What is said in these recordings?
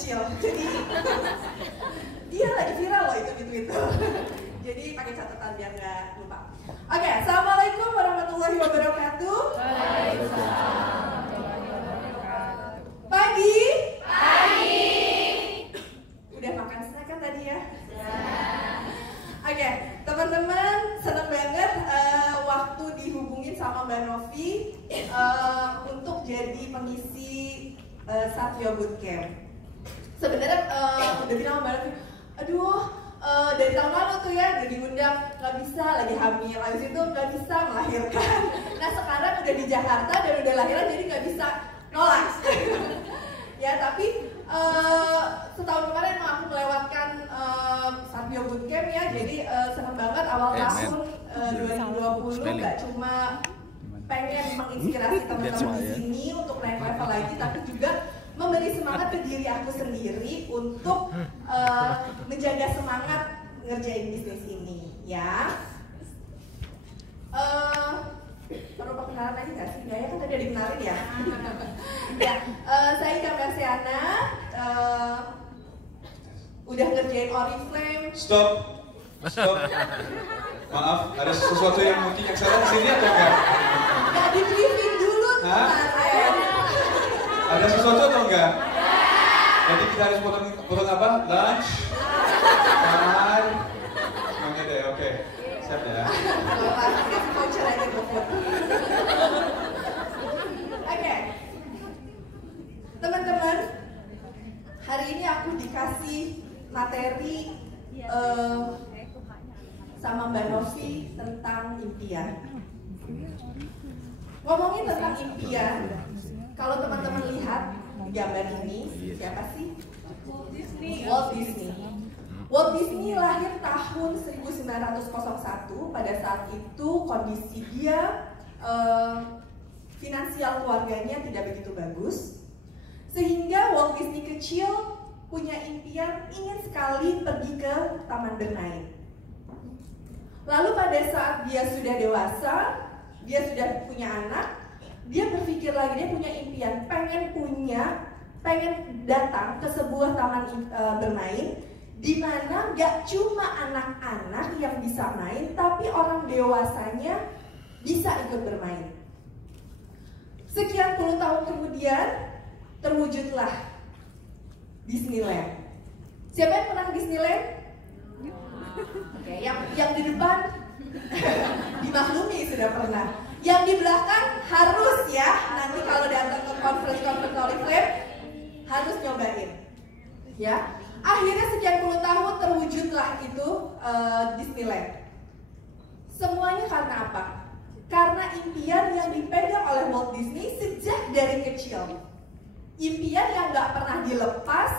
kecil. Jadi dia lagi viral loh itu di Twitter. Jadi pakai catatan biar nggak lupa. Oke, assalamualaikum warahmatullahi wabarakatuh. Pagi. Udah makan snack kan tadi ya? Oke, teman-teman, senang banget waktu dihubungin sama Mbak Novi untuk jadi pengisi Satya Bootcamp. Sebenarnya udah bilang sama Mbak Novi, aduh dari tahun lalu tuh ya udah diundang, nggak bisa, lagi hamil, habis itu nggak bisa melahirkan. Nah sekarang udah di Jakarta dan udah lahiran jadi nggak bisa nolak. Ya tapi setahun kemarin emang aku melewatkan Satya Bootcamp ya, jadi senang banget awal tahun 2020 nggak cuma pengen menginspirasi teman-teman di sini untuk naik level lagi, tapi juga memberi semangat ke diri aku sendiri untuk menjaga semangat ngerjain bisnis ini ya. Perlu perkenalan lagi nggak sih? Gaya kan tadi ada dikenalin ya. Ya, saya Ika Mersiana, udah ngerjain Oriflame. Stop. Maaf, ada sesuatu yang mungkin yang salah di sini atau enggak? Nggak di briefing dulu tuh. Ada sesuatu atau enggak? Jadi kita harus potong apa? Lunch? Makan? Oke deh, oke. Siap ya. Voucher aja GoFood. Oke. Teman-teman, hari ini aku dikasih materi sama Mbak Novi tentang impian. Ngomongin tentang impian, kalau teman-teman lihat di gambar ini, siapa sih? Walt Disney. Walt Disney lahir tahun 1901. Pada saat itu kondisi dia finansial keluarganya tidak begitu bagus, sehingga Walt Disney kecil punya impian ingin sekali pergi ke taman bermain. Lalu pada saat dia sudah dewasa, dia sudah punya anak, dia berpikir lagi, dia punya impian pengen datang ke sebuah taman bermain di mana gak cuma anak-anak yang bisa main, tapi orang dewasanya bisa ikut bermain. Sekian puluh tahun kemudian terwujudlah Disneyland. Siapa yang pernah ke Disneyland? Oke, yang di depan dimaklumi sudah pernah. Yang di belakang harus ya, nanti kalau datang ke conference Oriflame harus nyobain. Ya, akhirnya sekian puluh tahun terwujudlah itu Disneyland. Semuanya karena apa? Karena impian yang dipegang oleh Walt Disney sejak dari kecil. Impian yang gak pernah dilepas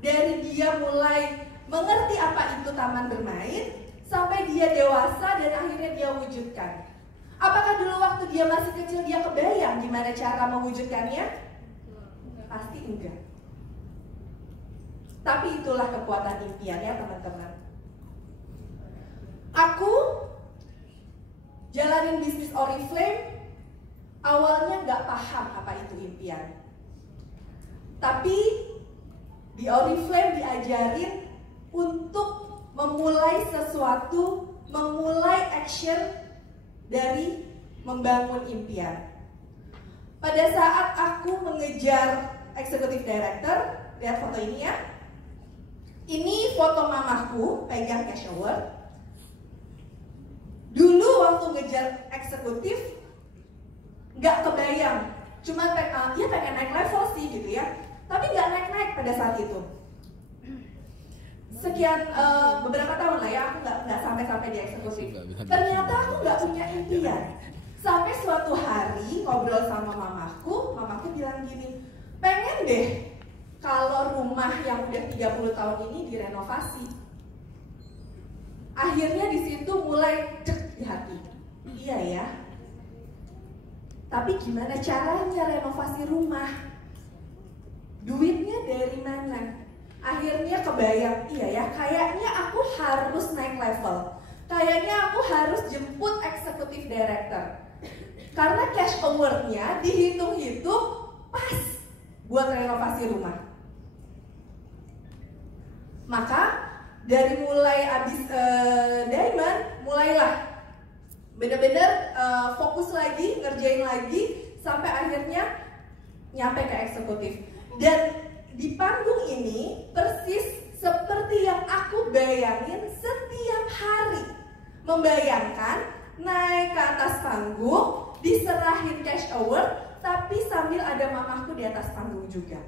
dari dia mulai mengerti apa itu taman bermain sampai dia dewasa dan akhirnya dia wujudkan. Apakah dulu waktu dia masih kecil dia kebayang gimana cara mewujudkannya? Pasti enggak. Tapi itulah kekuatan impian ya teman-teman. Aku jalanin bisnis Oriflame, awalnya nggak paham apa itu impian. Tapi di Oriflame diajarin untuk memulai sesuatu, memulai action dari membangun impian. Pada saat aku mengejar executive director, lihat foto ini ya. Ini foto mamaku pegang cash award. Dulu waktu ngejar eksekutif nggak kebayang, cuma ya pengen naik level sih gitu ya, tapi nggak naik pada saat itu. Sekian beberapa tahun lah ya, aku nggak sampai di eksekutif. Ternyata aku nggak punya impian. Sampai suatu hari ngobrol sama mamaku bilang gini, pengen deh kalau rumah yang udah 30 tahun ini direnovasi. Akhirnya di situ mulai cek di hati. Iya ya. Tapi gimana caranya renovasi rumah? Duitnya dari mana? Akhirnya kebayang, iya ya, kayaknya aku harus naik level. Kayaknya aku harus jemput executive director. Karena cash award-nya dihitung-hitung pas buat renovasi rumah. Maka dari mulai abis diamond, mulailah bener-bener fokus lagi, ngerjain lagi sampai akhirnya nyampe ke eksekutif. Dan di panggung ini persis seperti yang aku bayangin setiap hari. Membayangkan naik ke atas panggung, diserahin cash award, tapi sambil ada mamahku di atas panggung juga.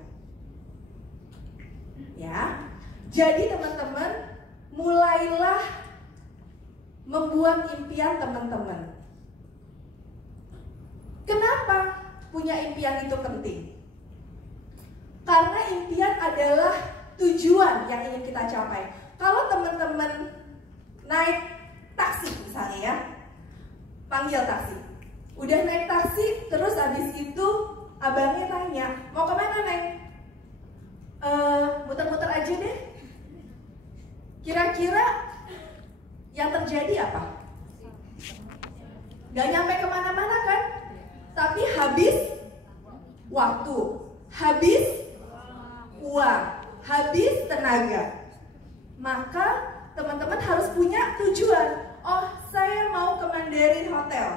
Ya, jadi teman-teman, mulailah membuat impian teman-teman. Kenapa punya impian itu penting? Karena impian adalah tujuan yang ingin kita capai. Kalau teman-teman naik taksi misalnya ya, panggil taksi. Udah naik taksi, terus habis itu abangnya tanya, mau kemana Neng? Muter-muter aja deh. Kira-kira yang terjadi apa? Gak nyampe kemana-mana kan? Tapi habis waktu, habis uang, habis tenaga. Maka teman-teman harus punya tujuan. Oh, saya mau ke Mandarin Hotel.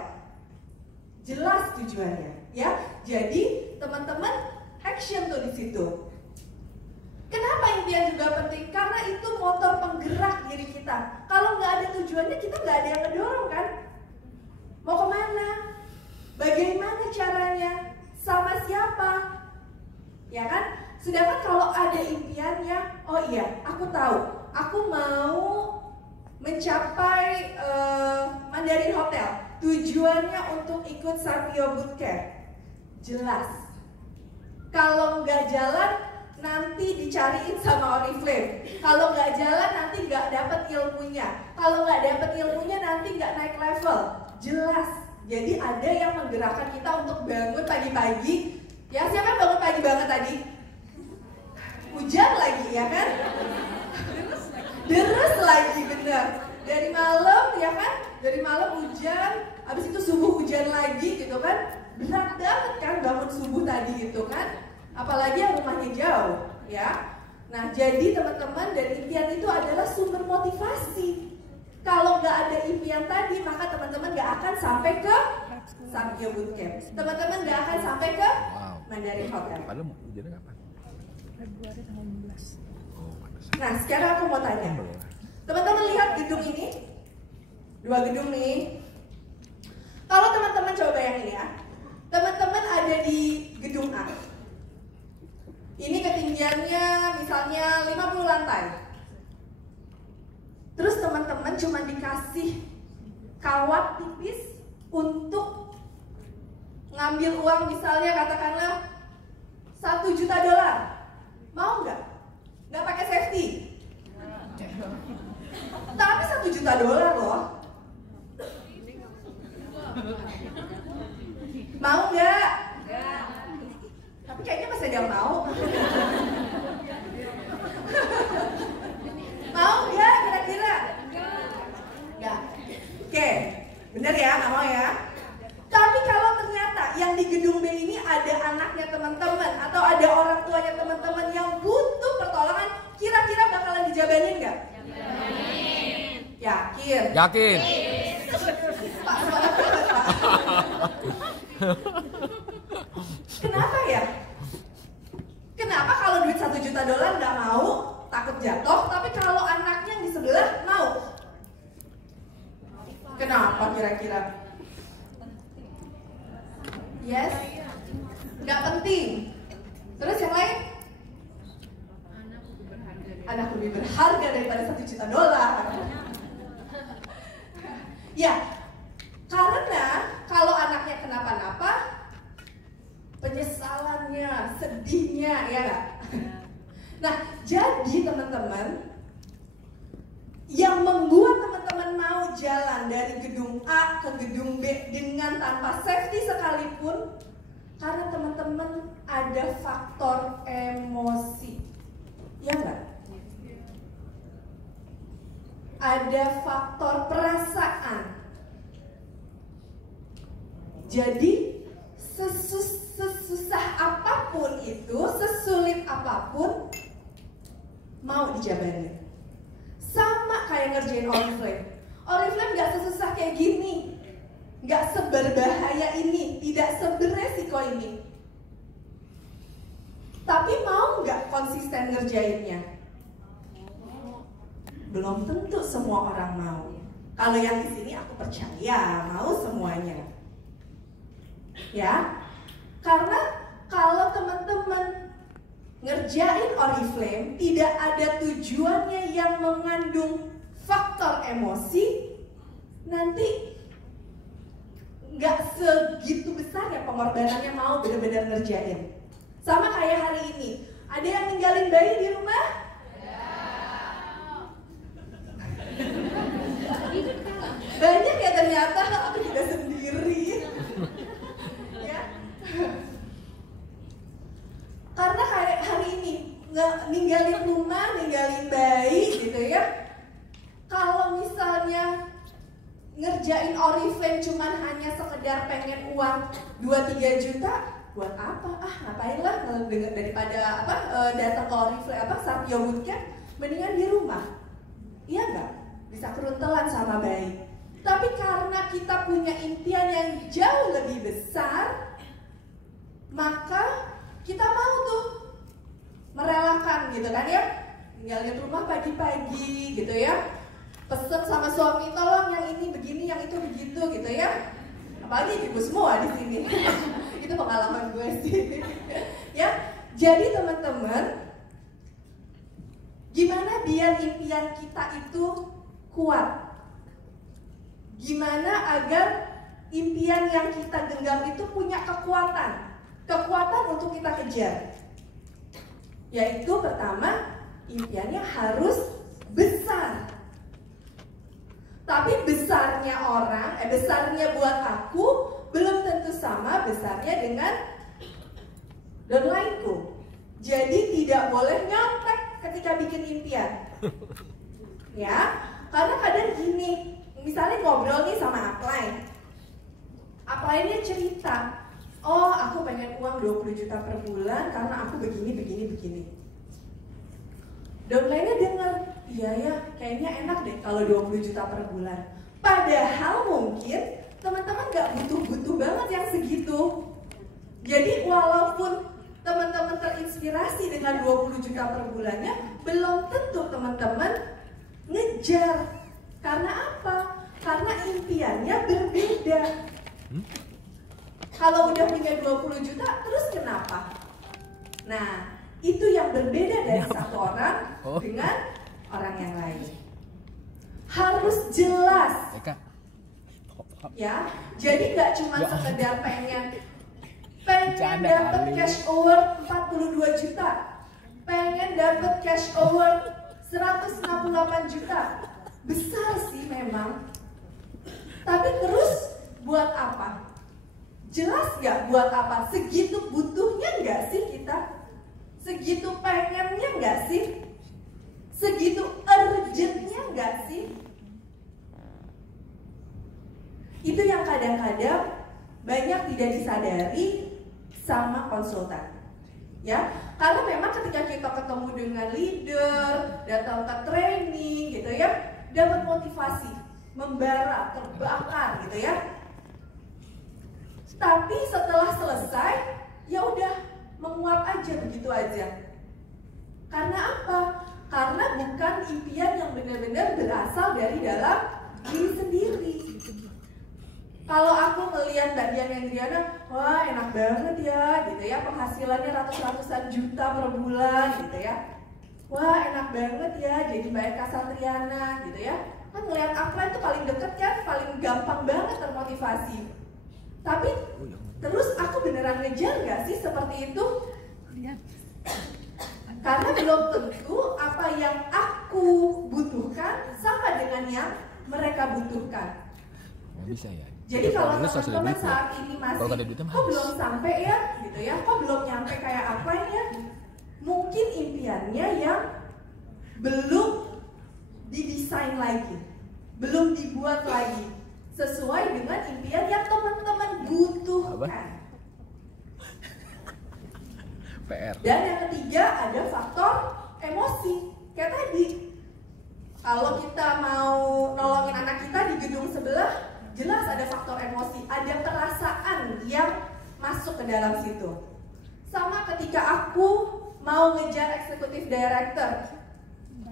Jelas tujuannya, ya. Jadi teman-teman action tuh di situ. Kenapa impian juga penting? Karena itu motor penggerak diri kita. Kalau nggak ada tujuannya, kita nggak ada yang ngedorong kan? Mau kemana? Bagaimana caranya? Sama siapa? Ya kan? Sedangkan kalau ada impiannya, oh iya, aku tahu, aku mau mencapai Mandarin Hotel. Tujuannya untuk ikut Sapio Bootcamp. Jelas. Kalau nggak jalan, nanti dicariin sama Oriflame. Kalau nggak jalan, nanti nggak dapet ilmunya. Kalau nggak dapet ilmunya, nanti nggak naik level. Jelas. Jadi ada yang menggerakkan kita untuk bangun pagi-pagi. Ya, siapa yang bangun pagi banget tadi? Hujan lagi, ya kan? Deres lagi, bener. Dari malam, ya kan? Dari malam hujan, habis itu subuh hujan lagi, gitu kan? Berat banget kan bangun subuh tadi itu kan? Apalagi yang rumahnya jauh, ya. Nah, jadi teman-teman, dan impian itu adalah sumber motivasi. Kalau nggak ada impian tadi, maka teman-teman nggak akan sampai ke Sapio Bootcamp. Teman-teman nggak akan sampai ke Mandarin Hotel. Padahal ujiannya kapan? Februari tanggal 16. Nah, sekarang aku mau tanya. Teman-teman lihat gedung ini? Dua gedung nih. Kalau teman-teman coba bayangin ya. Teman-teman ada di gedung A. Ini ketinggiannya misalnya 50 lantai. Terus teman-teman cuma dikasih kawat tipis untuk ngambil uang, misalnya katakanlah $1 juta. Mau nggak? Nggak pakai safety. Tapi $1 juta loh. Mau nggak? Tapi kayaknya masih ada yang mau. Mau nggak kira-kira? Nggak. Oke, bener ya, nggak mau ya. Tapi kalau ternyata yang di gedung B ini ada anaknya teman-teman atau ada orang tuanya teman-teman yang butuh pertolongan, kira-kira bakalan dijabanin nggak? Yakin? Yakin. Pak, semangat banget, Pak. Kenapa ya? Kenapa kalau duit $1 juta nggak mau, takut jatuh, tapi kalau anaknya yang di sebelah mau? Kenapa kira-kira? Yes? Nggak penting. Terus yang lain? Anak lebih berharga daripada $1 juta. Ya, karena kalau anaknya kenapa-napa, penyesalannya, sedihnya, ya nggak? Nah, jadi teman-teman, yang membuat teman-teman mau jalan dari gedung A ke gedung B dengan tanpa safety sekalipun, karena teman-teman ada faktor emosi, ya nggak? Ada faktor perasaan. Jadi sesusah apapun itu, sesulit apapun, mau dijabanin. resiko ini. Tapi mau nggak konsisten ngerjainnya? Belum tentu semua orang mau. Kalau yang di sini aku percaya mau semuanya. Ya, karena kalau teman-teman ngerjain Oriflame tidak ada tujuannya yang mengandung faktor emosi, nanti nggak segitu besar ya pengorbanannya mau benar-benar ngerjain. Sama kayak hari ini, ada yang ninggalin bayi di rumah? Banyak ya ternyata, aku juga sendiri. Ya. Karena kayak hari ini ninggalin rumah, ninggalin bayi gitu ya. Kalau misalnya ngerjain Oriflame cuman hanya sekedar pengen uang 2-3 juta, buat apa? Ngapain lah daripada datang ke Oriflame Satya Bootcamp, mendingan di rumah. Iya nggak? Bisa keruntelan sama bayi. Tapi karena kita punya impian yang jauh lebih besar, maka kita mau tuh merelakan gitu kan ya, tinggalin rumah pagi-pagi gitu ya, pesen sama suami tolong yang ini begini, yang itu begitu gitu ya. Apalagi ibu semua di sini. Itu pengalaman gue sih. Ya, jadi teman-teman, gimana biar impian kita itu kuat? Gimana agar impian yang kita genggam itu punya kekuatan untuk kita kejar? Yaitu pertama, impiannya harus besar. Tapi besarnya besarnya buat aku belum tentu sama besarnya dengan downline-ku. Jadi tidak boleh nyontek ketika bikin impian. Ya, karena kadang gini, misalnya ngobrol nih sama upline. Upline-nya cerita, oh aku pengen uang 20 juta per bulan karena aku begini. Downline-nya dengar, iya ya, kayaknya enak deh kalau 20 juta per bulan. Padahal mungkin teman-teman gak butuh-butuh banget yang segitu. Jadi walaupun teman-teman terinspirasi dengan 20 juta per bulannya, belum tentu teman-teman ngejar. Karena apa? Karena impiannya berbeda. Kalau udah punya 20 juta, terus kenapa? Nah, itu yang berbeda dari satu orang dengan orang yang lain. Harus jelas. Ya, jadi nggak cuma sekedar pengen dapat cash award 42 juta, pengen dapat cash award 168 juta. Besar sih memang, tapi terus buat apa? Jelas nggak buat apa? Segitu butuhnya nggak sih kita? Segitu pengennya nggak sih? Segitu urgentnya nggak sih? Itu yang kadang-kadang banyak tidak disadari sama konsultan. Ya, karena memang ketika kita ketemu dengan leader, datang ke training gitu ya, dapat motivasi, membara, terbakar gitu ya. Tapi setelah selesai, ya udah menguap aja begitu aja. Karena apa? Karena bukan impian yang benar-benar berasal dari dalam diri sendiri. Kalau aku melihat Mbak Dian Hendriana, wah enak banget ya, gitu ya, penghasilannya ratusan juta per bulan, gitu ya. Wah enak banget ya, jadi Mbak Eka Satriana, gitu ya. Kan ngeliat upline tuh paling deket kan, paling gampang banget termotivasi. Tapi terus aku beneran ngejar nggak sih seperti itu? Karena belum tentu apa yang aku butuhkan sama dengan yang mereka butuhkan. Bisa ya. Jadi kalau teman-teman saat ini masih kok belum sampai ya, gitu ya, kok belum nyampe kayak apa ya? Mungkin impiannya yang belum didesain lagi, belum dibuat lagi sesuai dengan impian yang teman-teman butuhkan. PR. Dan yang ketiga ada faktor emosi. Kayak tadi, kalau kita mau nolongin anak kita di gedung sebelah, jelas ada faktor emosi, ada perasaan yang masuk ke dalam situ. Sama ketika aku mau ngejar eksekutif director,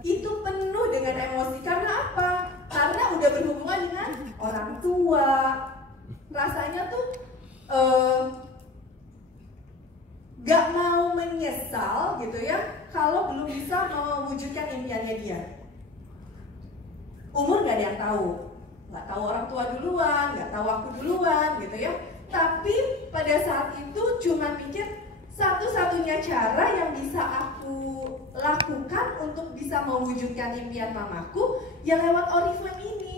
itu penuh dengan emosi. Karena apa? Karena udah berhubungan dengan orang tua. Rasanya tuh gak mau menyesal gitu ya, kalau belum bisa mewujudkan impiannya dia. Umur gak ada yang tahu, gak tahu orang tua duluan, gak tahu aku duluan gitu ya. Tapi pada saat itu cuma mikir satu-satunya cara yang bisa aku lakukan untuk bisa mewujudkan impian mamaku ya lewat Oriflame ini.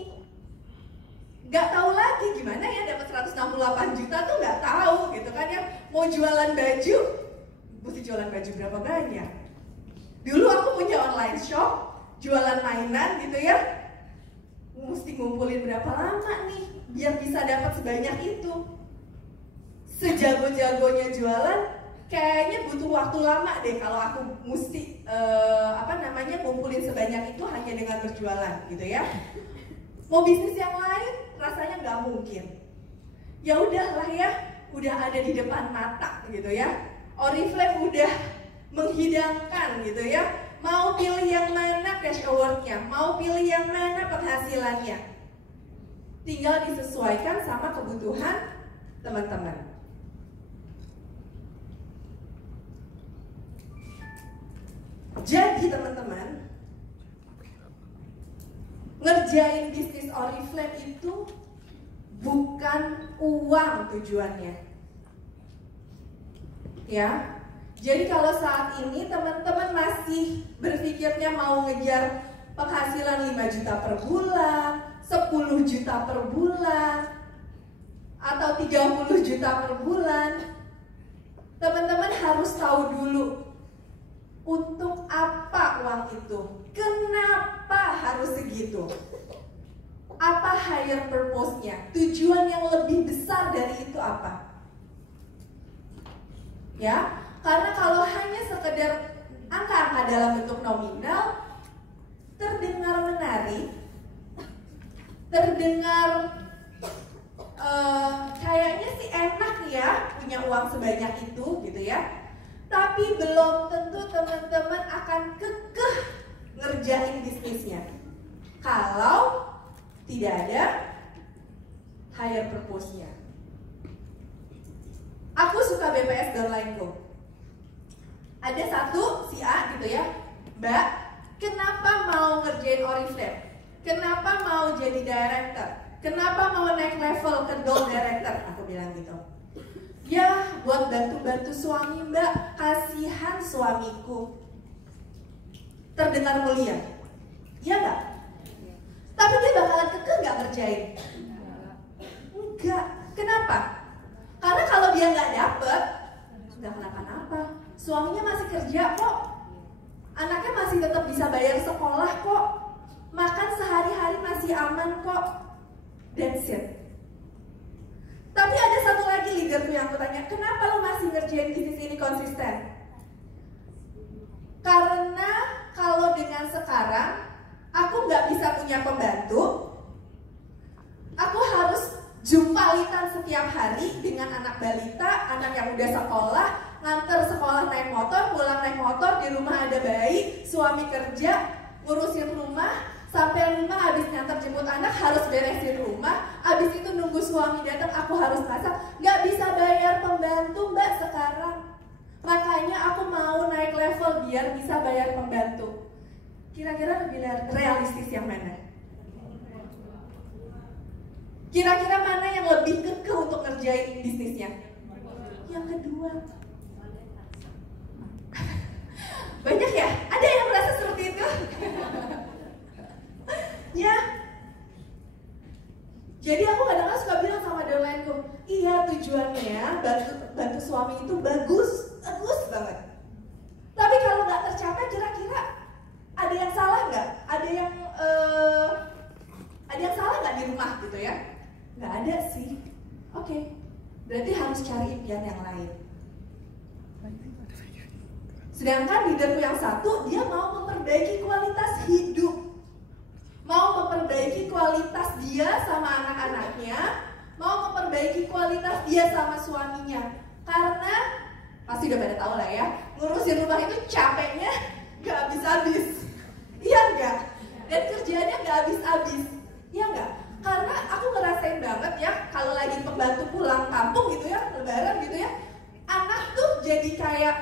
Gak tahu lagi gimana ya dapat 168 juta tuh gak tahu gitu kan ya. Mau jualan baju, mesti jualan baju berapa banyak. Dulu aku punya online shop, jualan mainan gitu ya. Mesti ngumpulin berapa lama nih biar bisa dapat sebanyak itu. Sejago-jagonya jualan, kayaknya butuh waktu lama deh kalau aku mesti ngumpulin sebanyak itu hanya dengan berjualan gitu ya. Mau bisnis yang lain rasanya nggak mungkin. Ya udahlah ya, udah ada di depan mata gitu ya. Oriflame udah menghidangkan gitu ya. Mau pilih yang mana cash award-nya, mau pilih yang mana penghasilannya. Tinggal disesuaikan sama kebutuhan teman-teman. Jadi teman-teman, ngerjain bisnis Oriflame itu bukan uang tujuannya. Ya. Jadi kalau saat ini teman-teman masih berpikirnya mau ngejar penghasilan 5 juta per bulan, 10 juta per bulan, atau 30 juta per bulan, teman-teman harus tahu dulu untuk apa uang itu, kenapa harus segitu, apa higher purpose-nya, tujuan yang lebih besar dari itu apa. Ya, karena kalau hanya sekedar angka-angka dalam bentuk nominal, terdengar menarik, terdengar kayaknya sih enak ya punya uang sebanyak itu gitu ya. Tapi belum tentu teman-teman akan kekeh ngerjain bisnisnya kalau tidak ada higher purpose-nya. Aku suka BPS Downline-ku. Ada satu si A gitu ya, Mbak, kenapa mau ngerjain Oriflame? Kenapa mau jadi director? Kenapa mau naik level ke gold director? Aku bilang gitu. Ya, buat bantu-bantu suami Mbak, kasihan suamiku. Terdengar mulia, iya nggak? Tapi dia bakalan kekeh nggak ngerjain? Enggak. Kenapa? Karena kalau dia nggak dapet, nggak kenapa-napa. Suaminya masih kerja kok, anaknya masih tetap bisa bayar sekolah kok, makan sehari-hari masih aman kok. That's it. Tapi ada satu lagi leaderku yang aku tanya, kenapa lo masih ngerjain bisnis ini konsisten? Karena kalau dengan sekarang, aku nggak bisa punya pembantu, aku harus jumpalitan setiap hari dengan anak balita, anak yang udah sekolah, nganter sekolah naik motor, pulang naik motor, di rumah ada bayi, suami kerja, ngurusin rumah, sampai rumah habis nganter jemput anak harus beresin rumah, habis itu nunggu suami datang aku harus masak, nggak bisa bayar pembantu Mbak sekarang. Makanya aku mau naik level biar bisa bayar pembantu. Kira-kira lebih realistis yang mana? Kira-kira mana yang lebih kekeh untuk ngerjain bisnisnya? Yang kedua. Banyak ya? Ada yang merasa seperti itu? Ya. Jadi aku kadang-kadang suka bilang sama downline-ku, iya tujuannya bantu suami itu bagus banget. Tapi kalau nggak tercapai kira-kira ada yang salah nggak? Ada yang salah nggak di rumah gitu ya? Nggak ada sih. Oke. Berarti harus cari impian yang lain. Sedangkan leaderku yang satu, dia mau memperbaiki kualitas hidup, mau memperbaiki kualitas dia sama anak-anaknya, mau memperbaiki kualitas dia sama suaminya. Karena pasti udah pada tahu lah ya, ngurusin rumah itu capeknya gak habis-habis. Iya enggak? Dan kerjaannya gak habis-habis. Iya enggak? Karena aku ngerasain banget ya, kalau lagi pembantu pulang kampung gitu ya, lebaran gitu ya, anak tuh jadi kayak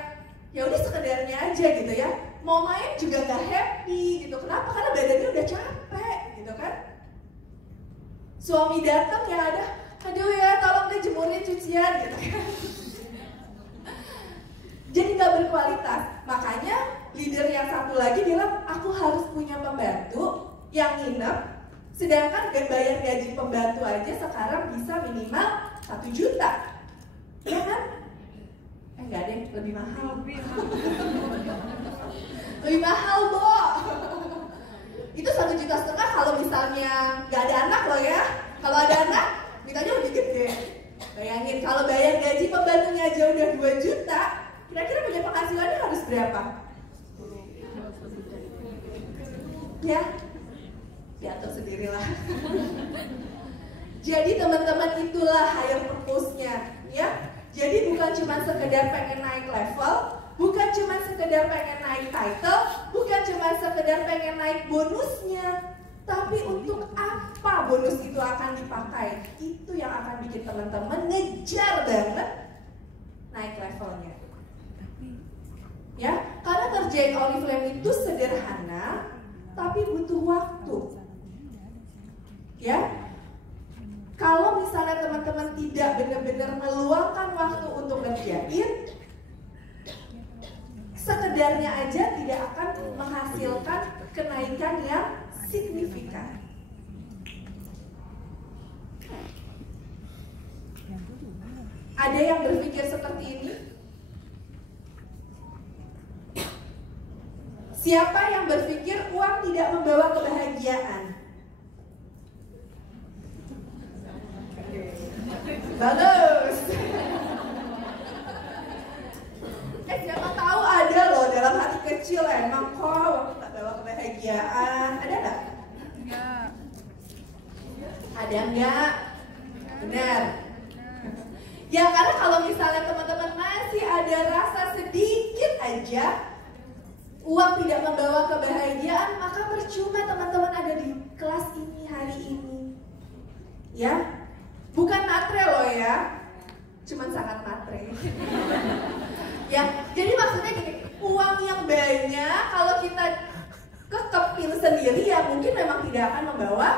ya udah sekedarnya aja gitu ya. Mau main juga gak happy gitu. Kenapa? Karena badannya udah capek gitu kan. Suami datang ya ada, aduh ya tolong deh jemurin cucian gitu kan. Jadi gak berkualitas. Makanya leader yang satu lagi bilang, aku harus punya pembantu yang nginep, sedangkan bayar gaji pembantu aja sekarang bisa minimal 1 juta. Ya kan? Enggak deh, lebih mahal. Lebih mahal, Bo. Itu 1,5 juta kalau misalnya gak ada anak loh ya. Kalau ada anak, mintanya lebih gede. Bayangin, kalau bayar gaji pembantunya aja udah 2 juta, kira-kira punya penghasilannya harus berapa? Ya, diatur sendirilah. Jadi teman-teman itulah higher purpose-nya, ya. Jadi bukan cuma sekedar pengen naik level, bukan cuma sekedar pengen naik title, bukan cuma sekedar pengen naik bonusnya, tapi untuk apa bonus itu akan dipakai? Itu yang akan bikin teman-teman ngejar banget naik levelnya. Ya, karena kerjain Oriflame itu sederhana, tapi butuh waktu. Ya, kalau misalnya teman-teman tidak benar-benar meluangkan waktu untuk ngerjain, sekedarnya aja tidak akan menghasilkan kenaikan yang signifikan. Ada yang berpikir seperti ini? Siapa yang berpikir uang tidak membawa kebahagiaan? Bagus. Siapa tahu ada loh dalam hati kecil emang kok uang tak bawa kebahagiaan. Ada nggak? Enggak. Ada nggak? Benar. Ya karena kalau misalnya teman-teman masih ada rasa sedikit aja uang tidak membawa kebahagiaan, maka percuma teman-teman ada di kelas ini hari ini. Ya, bukan matre loh ya, cuman sangat matre. Ya, jadi maksudnya gini, uang yang banyak kalau kita kekepin sendiri ya mungkin memang tidak akan membawa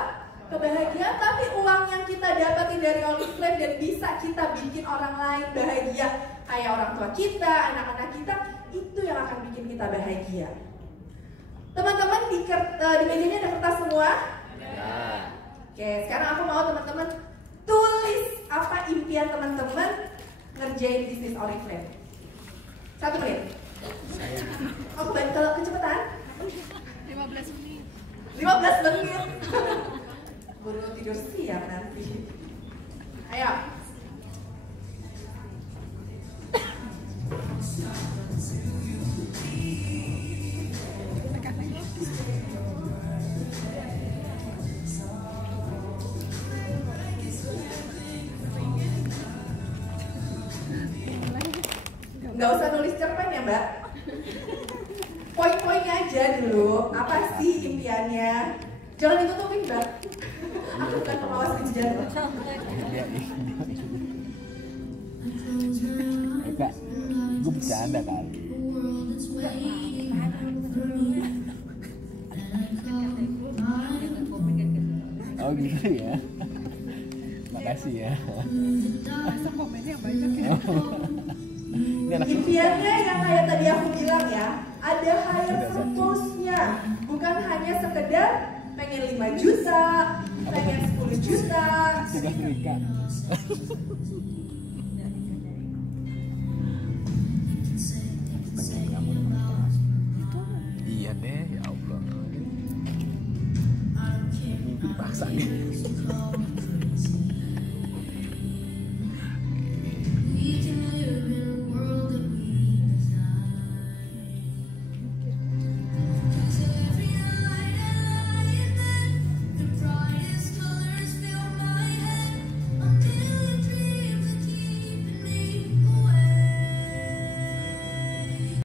kebahagiaan, tapi uang yang kita dapatin dari Oriflame dan bisa kita bikin orang lain bahagia, kayak orang tua kita, anak-anak kita, itu yang akan bikin kita bahagia. Teman-teman di mejanya ada kertas semua? Ya. Oke, sekarang aku mau teman-teman tulis apa impian teman-teman ngerjain bisnis Oriflame. 1 menit. Aku bantu kalau kecepatan? 15 menit. 15 menit. Baru tidur siang nanti. Ayo. Nggak usah nulis cerpen ya Mbak. Poin-poinnya aja dulu. Apa sih impiannya? Jangan ditutupin Mbak. Aku bukan pengawas kejujuran loh. Kak, gue bercanda kali. Oh gitu ya. Makasih ya. Masa komennya banyak ya. Impiannya yang kayak tadi aku bilang ya, ada higher purpose-nya. Bukan hanya sekedar pengen 5 juta, pengen 10 juta. Tugas mereka. Iya deh, ya Allah. Mimpi dipaksa nih.